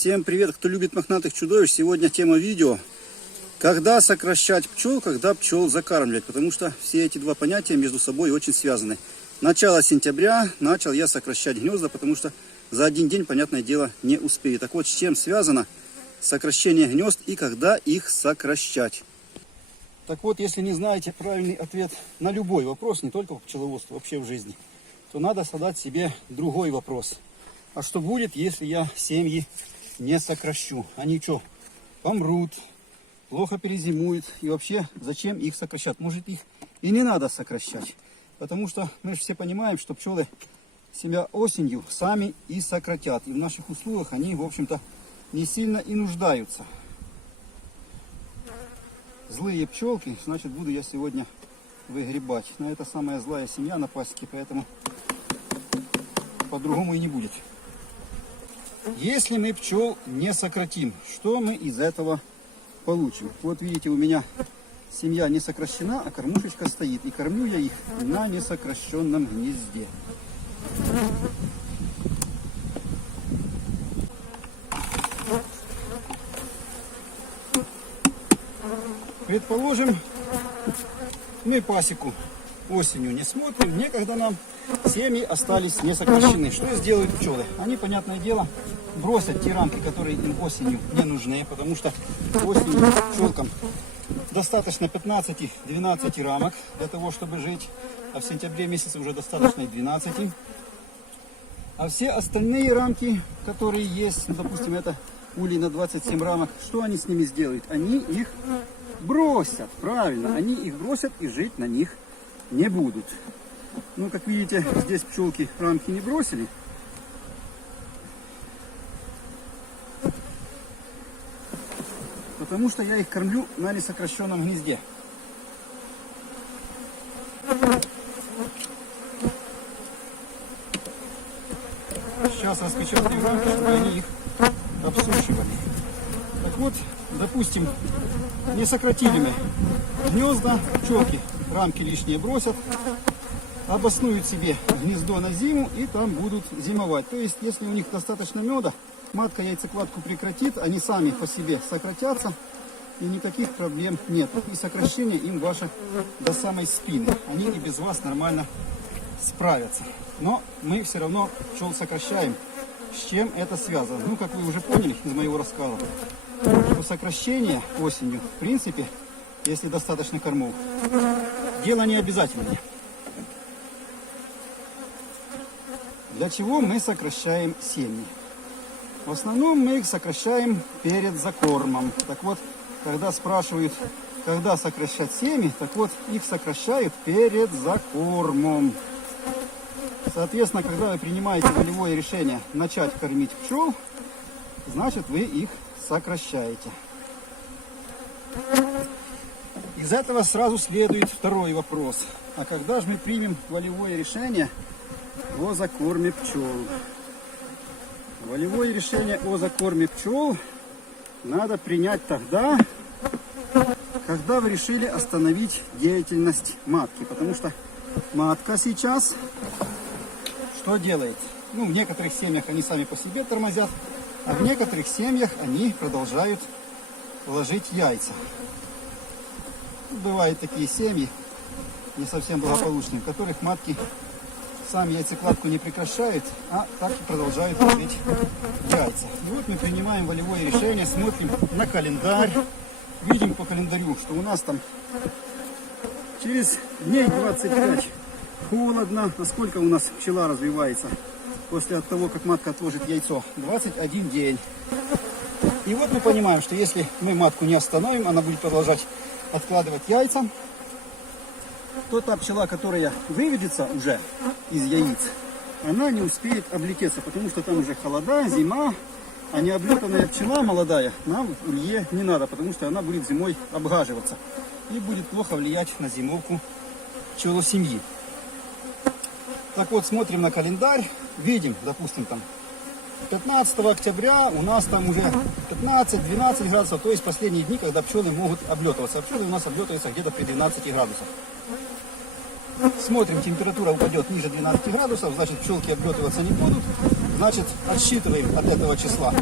Всем привет, кто любит мохнатых чудовищ. Сегодня тема видео: когда сокращать пчел, когда пчел закармливать. Потому что все эти два понятия между собой очень связаны. Начало сентября начал я сокращать гнезда, потому что за один день, понятное дело, не успею. Так вот, с чем связано сокращение гнезд и когда их сокращать. Так вот, если не знаете правильный ответ на любой вопрос, не только по пчеловодству, вообще в жизни, то надо задать себе другой вопрос. А что будет, если я семьи не сокращу? Они что, помрут, плохо перезимуют? И вообще, зачем их сокращать? Может, их и не надо сокращать. Потому что мы же все понимаем, что пчелы себя осенью сами и сократят. И в наших условиях они, в общем-то, не сильно и нуждаются. Злые пчелки, значит, буду я сегодня выгребать. Но это самая злая семья на пасеке, поэтому по-другому и не будет. Если мы пчел не сократим, что мы из этого получим? Вот видите, у меня семья не сокращена, а кормушечка стоит. И кормлю я их на несокращенном гнезде. Предположим, мы пасеку осенью не смотрим, некогда нам, семьи остались не сокращены. Что сделают пчелы? Они, понятное дело, бросят те рамки, которые им осенью не нужны, потому что осенью пчелкам достаточно 15-12 рамок для того, чтобы жить, а в сентябре месяце уже достаточно и 12. А все остальные рамки, которые есть, ну, допустим, это улей на 27 рамок, что они с ними сделают? Они их бросят, правильно, они их бросят и жить на них не будут. Ну, как видите, здесь пчелки рамки не бросили. Потому что я их кормлю на несокращенном гнезде. Сейчас распечатаю рамки, чтобы они их обсушивали. Так вот, допустим, не сократили мы гнезда, пчелки рамки лишние бросят, обоснуют себе гнездо на зиму и там будут зимовать. То есть, если у них достаточно меда, матка яйцекладку прекратит, они сами по себе сократятся, и никаких проблем нет. И сокращение им ваше до самой спины. Они и без вас нормально справятся. Но мы все равно пчел сокращаем. С чем это связано? Ну, как вы уже поняли из моего рассказа, что сокращение осенью, в принципе, если достаточно кормов, дело не обязательное. Для чего мы сокращаем семьи? В основном мы их сокращаем перед закормом. Так вот, когда спрашивают, когда сокращать семьи, так вот, их сокращают перед закормом. Соответственно, когда вы принимаете волевое решение начать кормить пчел, значит, вы их сокращаете. Из этого сразу следует второй вопрос. А когда же мы примем волевое решение о закорме пчел? Волевое решение о закорме пчел надо принять тогда, когда вы решили остановить деятельность матки. Потому что матка сейчас что делает? Ну, в некоторых семьях они сами по себе тормозят, а в некоторых семьях они продолжают ложить яйца. Бывают такие семьи, не совсем благополучные, в которых матки сами яйцекладку не прекращают, а так и продолжают ложить яйца. И вот мы принимаем волевое решение, смотрим на календарь, видим по календарю, что у нас там через дней 25 холодно. Насколько у нас пчела развивается после того, как матка отложит яйцо? 21 день. И вот мы понимаем, что если мы матку не остановим, она будет продолжать откладывать яйца, то та пчела, которая выведется уже из яиц, она не успеет облететься, потому что там уже холода, зима, а необлетанная пчела молодая нам в улье не надо, потому что она будет зимой обгаживаться и будет плохо влиять на зимовку пчелосемьи. Так вот, смотрим на календарь, видим, допустим, там 15 октября у нас там уже 15-12 градусов, то есть последние дни, когда пчелы могут облетываться. А пчелы у нас облетываются где-то при 12 градусах. Смотрим, температура упадет ниже 12 градусов, значит пчелки облетываться не будут. значит отсчитываем от этого числа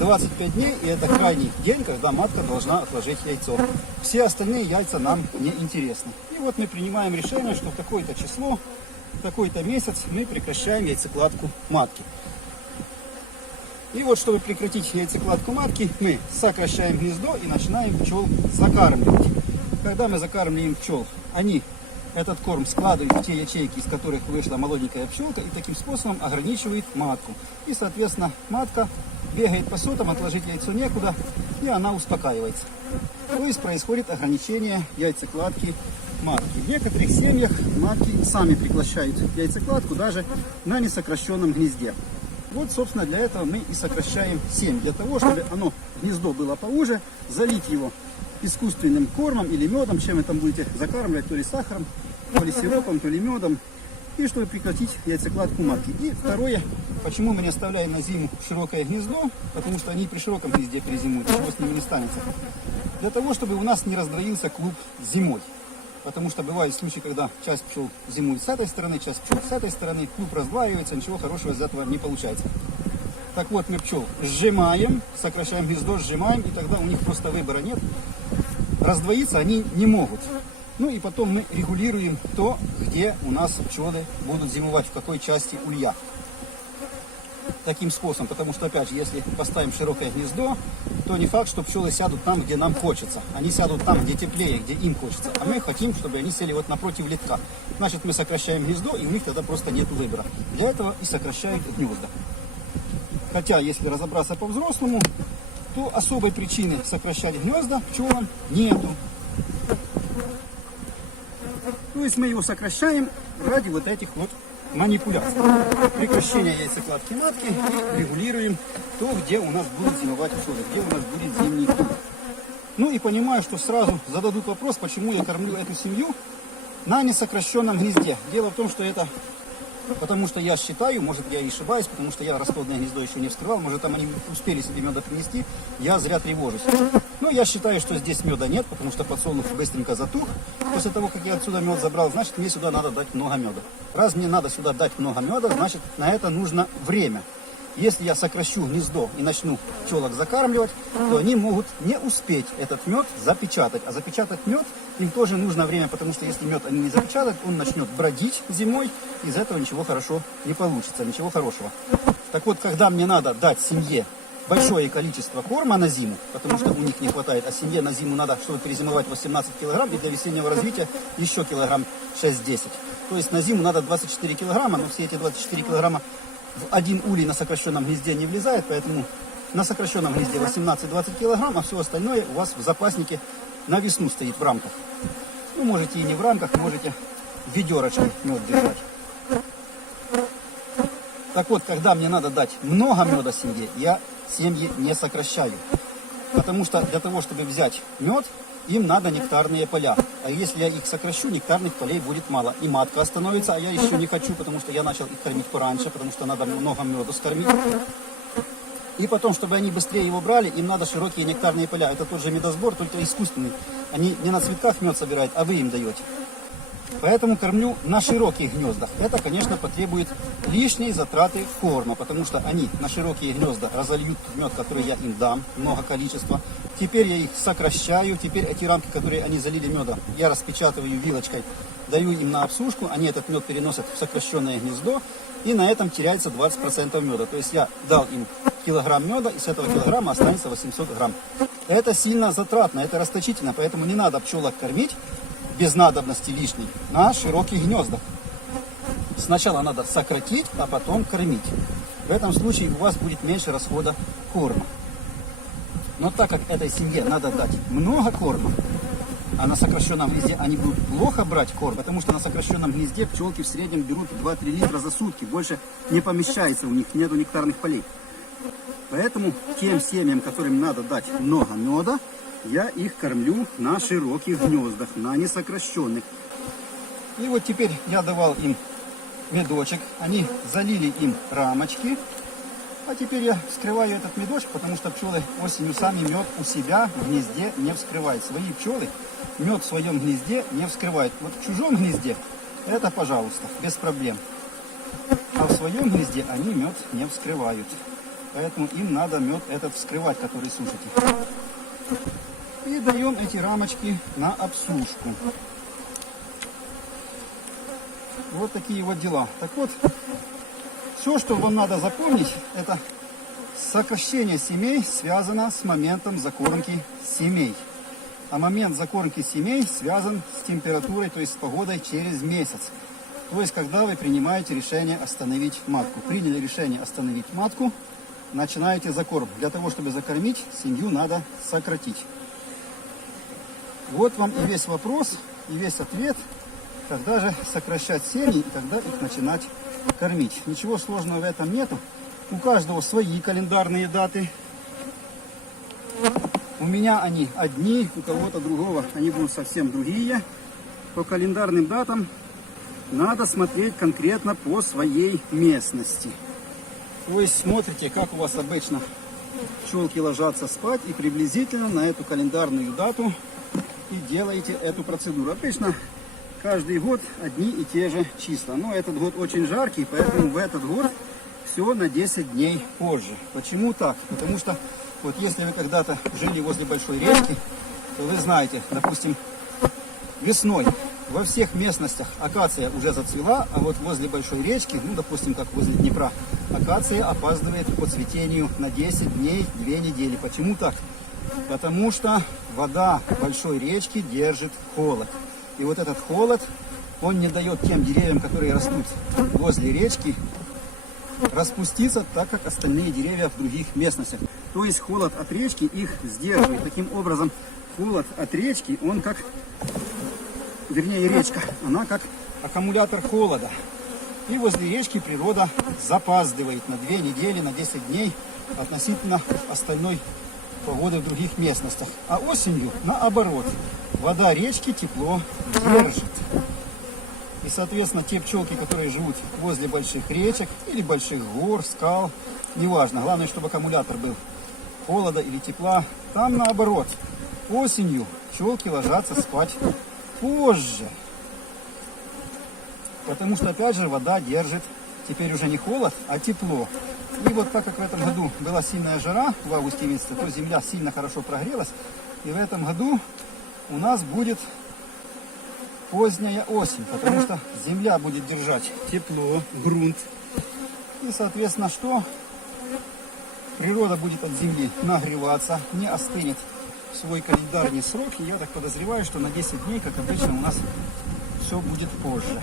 25 дней, и это крайний день, когда матка должна отложить яйцо. Все остальные яйца нам не интересны. И вот мы принимаем решение, что в такое-то число, в такой-то месяц мы прекращаем яйцекладку матки. И вот, чтобы прекратить яйцекладку матки, мы сокращаем гнездо и начинаем пчел закармливать. Когда мы закармливаем пчел, они этот корм складывают в те ячейки, из которых вышла молоденькая пчелка, и таким способом ограничивает матку. И, соответственно, матка бегает по сотам, отложить яйцо некуда, и она успокаивается. То есть происходит ограничение яйцекладки матки. В некоторых семьях матки сами прекращают яйцекладку даже на несокращенном гнезде. Вот, собственно, для этого мы и сокращаем семь. Для того, чтобы гнездо было поуже, залить его искусственным кормом или медом, чем вы там будете закармливать, то ли сахаром, то ли сиропом, то ли медом, и чтобы прекратить яйцекладку матки. И второе, почему мы не оставляем на зиму широкое гнездо, потому что они при широком гнезде перезимуют, ничего с ними не станется. Для того, чтобы у нас не раздвоился клуб зимой. Потому что бывают случаи, когда часть пчел зимует с этой стороны, часть пчел с этой стороны, клуб раздваивается, ничего хорошего из этого не получается. Так вот, мы пчел сжимаем, сокращаем гнездо, сжимаем, и тогда у них просто выбора нет. Раздвоиться они не могут. Ну и потом мы регулируем то, где у нас пчелы будут зимовать, в какой части улья. Таким способом, потому что, опять же, если поставим широкое гнездо, то не факт, что пчелы сядут там, где нам хочется. Они сядут там, где теплее, где им хочется. А мы хотим, чтобы они сели вот напротив литка. Значит, мы сокращаем гнездо, и у них тогда просто нет выбора. Для этого и сокращают гнезда. Хотя, если разобраться по-взрослому, то особой причины сокращать гнезда пчелам нету. То есть мы его сокращаем ради вот этих вот манипуляций. Прекращение яйцекладки матки и регулируем то, где у нас будут зимовать пчелы, где у нас будет зимний клуб. Ну и понимаю, что сразу зададут вопрос, почему я кормлю эту семью на несокращенном гнезде. Дело в том, что это потому что я считаю, может я и ошибаюсь, потому что я расплодное гнездо еще не вскрывал, может там они успели себе меда принести, я зря тревожусь. Но я считаю, что здесь меда нет, потому что подсолнух быстренько затух. После того, как я отсюда мед забрал, значит мне сюда надо дать много меда. Раз мне надо сюда дать много меда, значит на это нужно время. Если я сокращу гнездо и начну пчелок закармливать, то они могут не успеть этот мед запечатать. А запечатать мед им тоже нужно время, потому что если мед они не запечатают, он начнет бродить зимой, из этого ничего хорошо не получится, ничего хорошего. Так вот, когда мне надо дать семье большое количество корма на зиму, потому что у них не хватает, а семье на зиму надо, чтобы перезимовать, 18 килограмм, и для весеннего развития еще килограмм 6-10. То есть на зиму надо 24 килограмма, но все эти 24 килограмма в один улей на сокращенном гнезде не влезает, поэтому на сокращенном гнезде 18-20 килограмм, а все остальное у вас в запаснике на весну стоит в рамках. Ну, можете и не в рамках, можете в ведерочке мед держать. Так вот, когда мне надо дать много меда семье, я семьи не сокращаю. Потому что для того, чтобы взять мед, им надо нектарные поля. А если я их сокращу, нектарных полей будет мало. И матка остановится, а я еще не хочу, потому что я начал их кормить пораньше, потому что надо много меда скормить. И потом, чтобы они быстрее его брали, им надо широкие нектарные поля. Это тот же медосбор, только искусственный. Они не на цветках мед собирают, а вы им даете. Поэтому кормлю на широких гнездах. Это, конечно, потребует лишней затраты корма, потому что они на широкие гнезда разольют мед, который я им дам, много количества. Теперь я их сокращаю, теперь эти рамки, которые они залили медом, я распечатываю вилочкой, даю им на обсушку, они этот мед переносят в сокращенное гнездо, и на этом теряется 20% меда. То есть я дал им килограмм меда, и с этого килограмма останется 800 грамм. Это сильно затратно, это расточительно, поэтому не надо пчелок кормить без надобности лишней на широких гнездах. Сначала надо сократить, а потом кормить. В этом случае у вас будет меньше расхода корма. Но так как этой семье надо дать много корма, а на сокращенном гнезде они будут плохо брать корм, потому что на сокращенном гнезде пчелки в среднем берут 2-3 литра за сутки, больше не помещается, у них нету нектарных полей. Поэтому тем семьям, которым надо дать много меда, я их кормлю на широких гнездах, на несокращенных. И вот теперь я давал им медочек, они залили им рамочки. А теперь я вскрываю этот медочек, потому что пчелы осенью сами мед у себя в гнезде не вскрывают. Свои пчелы мед в своем гнезде не вскрывают. Вот в чужом гнезде это, пожалуйста, без проблем. А в своем гнезде они мед не вскрывают. Поэтому им надо мед этот вскрывать, который сушите. И даем эти рамочки на обсушку. Вот такие вот дела. Так вот, все, что вам надо запомнить, это сокращение семей связано с моментом закормки семей. А момент закормки семей связан с температурой, то есть с погодой через месяц. То есть, когда вы принимаете решение остановить матку. Приняли решение остановить матку, начинаете закорм. Для того, чтобы закормить, семью надо сократить. Вот вам и весь вопрос, и весь ответ, когда же сокращать семьи, и когда их начинать кормить. Ничего сложного в этом нету. У каждого свои календарные даты. У меня они одни, у кого-то другого они будут совсем другие. По календарным датам надо смотреть конкретно по своей местности. То есть смотрите, как у вас обычно пчелки ложатся спать, и приблизительно на эту календарную дату и делаете эту процедуру. Обычно каждый год одни и те же числа. Но этот год очень жаркий, поэтому в этот год все на 10 дней позже. Почему так? Потому что вот если вы когда-то жили возле большой речки, то вы знаете, допустим, весной во всех местностях акация уже зацвела, а вот возле большой речки, ну, допустим, как возле Днепра, акация опаздывает по цветению на 10 дней, 2 недели. Почему так? Потому что вода большой речки держит холод. И вот этот холод, он не дает тем деревьям, которые растут возле речки, распуститься, так как остальные деревья в других местностях. То есть холод от речки их сдерживает. Таким образом, холод от речки, он как, вернее речка, она как аккумулятор холода. И возле речки природа запаздывает на 2 недели, на 10 дней относительно остальной погоды в других местностях. А осенью наоборот. Вода речки тепло держит. И, соответственно, те пчелки, которые живут возле больших речек или больших гор, скал, неважно. Главное, чтобы аккумулятор был холода или тепла. Там наоборот. Осенью пчелки ложатся спать позже. Потому что, опять же, вода держит теперь уже не холод, а тепло. И вот так как в этом году была сильная жара в августе месяце, то земля сильно хорошо прогрелась. И в этом году у нас будет поздняя осень, потому что земля будет держать тепло, грунт. И, соответственно, что? Природа будет от земли нагреваться, не остынет в свой календарный срок. И я так подозреваю, что на 10 дней, как обычно, у нас все будет позже.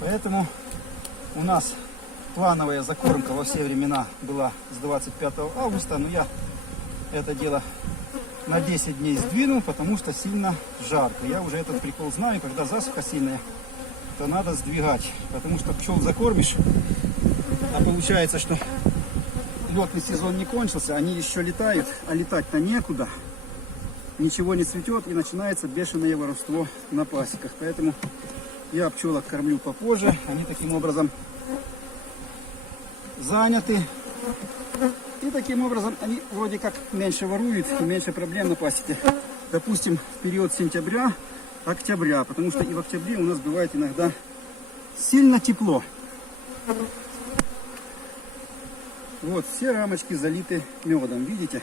Поэтому у нас плановая закормка во все времена была с 25 августа, но я это дело на 10 дней сдвинул, потому что сильно жарко. Я уже этот прикол знаю, когда засуха сильная, то надо сдвигать, потому что пчел закормишь, а получается, что летный сезон не кончился, они еще летают, а летать-то некуда, ничего не цветет и начинается бешеное воровство на пасеках. Поэтому я пчелок кормлю попозже, они таким образом заняты. И таким образом они вроде как меньше воруют и меньше проблем на пасеке. Допустим, в период сентября-октября, потому что и в октябре у нас бывает иногда сильно тепло. Вот, все рамочки залиты медом, видите?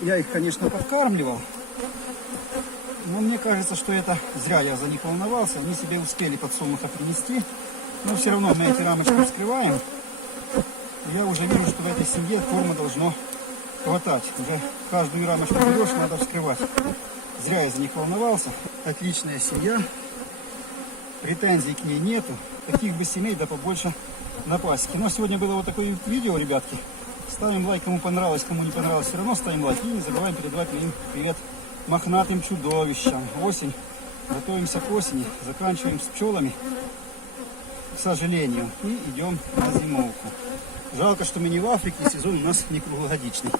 Я их, конечно, подкармливал, но мне кажется, что это зря я за них волновался. Они себе успели подсолнуха принести, но все равно мы эти рамочки вскрываем. Я уже вижу, что в этой семье корма должно хватать. Уже каждую рамочку берешь, надо вскрывать. Зря я за них волновался. Отличная семья. Претензий к ней нету. Таких бы семей да побольше на пасеке. Но сегодня было вот такое видео, ребятки. Ставим лайк, кому понравилось, кому не понравилось, все равно ставим лайк. И не забываем передавать им привет мохнатым чудовищам. Осень. Готовимся к осени. Заканчиваем с пчелами, к сожалению. И идем на зимовку. Жалко, что мы не в Африке, сезон у нас не круглогодичный.